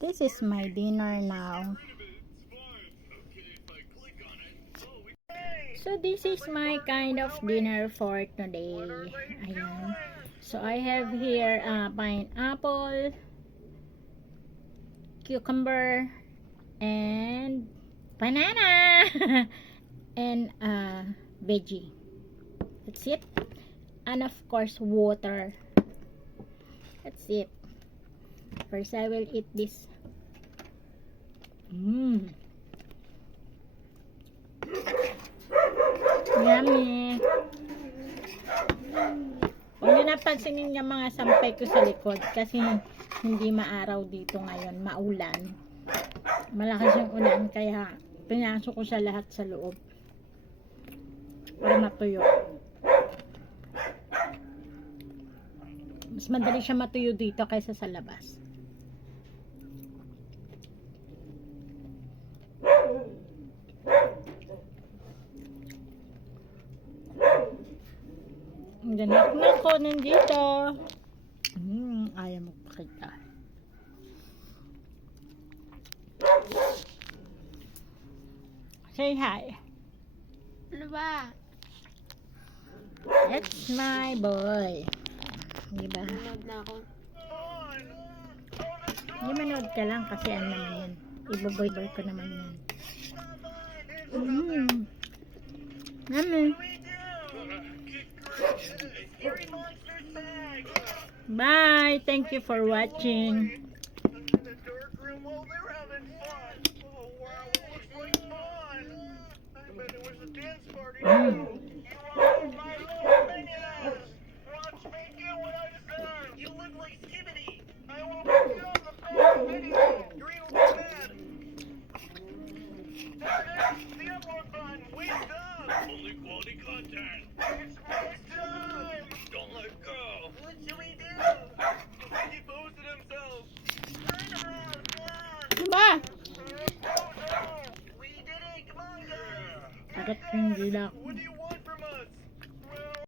This is my dinner now. So this is my kind of dinner for today. Ayan. So I have here pineapple, cucumber, and banana, and veggie. That's it. And of course water. That's it. First I will eat this. Yummy. Huwag nyo napansinin yung mga sampay ko sa likod kasi hindi maaraw dito ngayon, maulan. Malakas yung ulan kaya pinasok ko sa lahat sa loob para matuyo. Mas madali siya matuyo dito kaysa sa labas. Ganap na ko nandito. Ayaw magpakita. Say hi. Ano ba? That's my boy. Diba? Nanood na ako. Hindi manood ka lang kasi ano naman yan. Iboboy-boy ko naman yan. Naman. Bye. Thank you for watching. Only quality content. It's my time. Don't let go. What should we do? He posted himself. Turn around, come on. Diba? We did it. Come on, guys. Sakit yung dila. What do you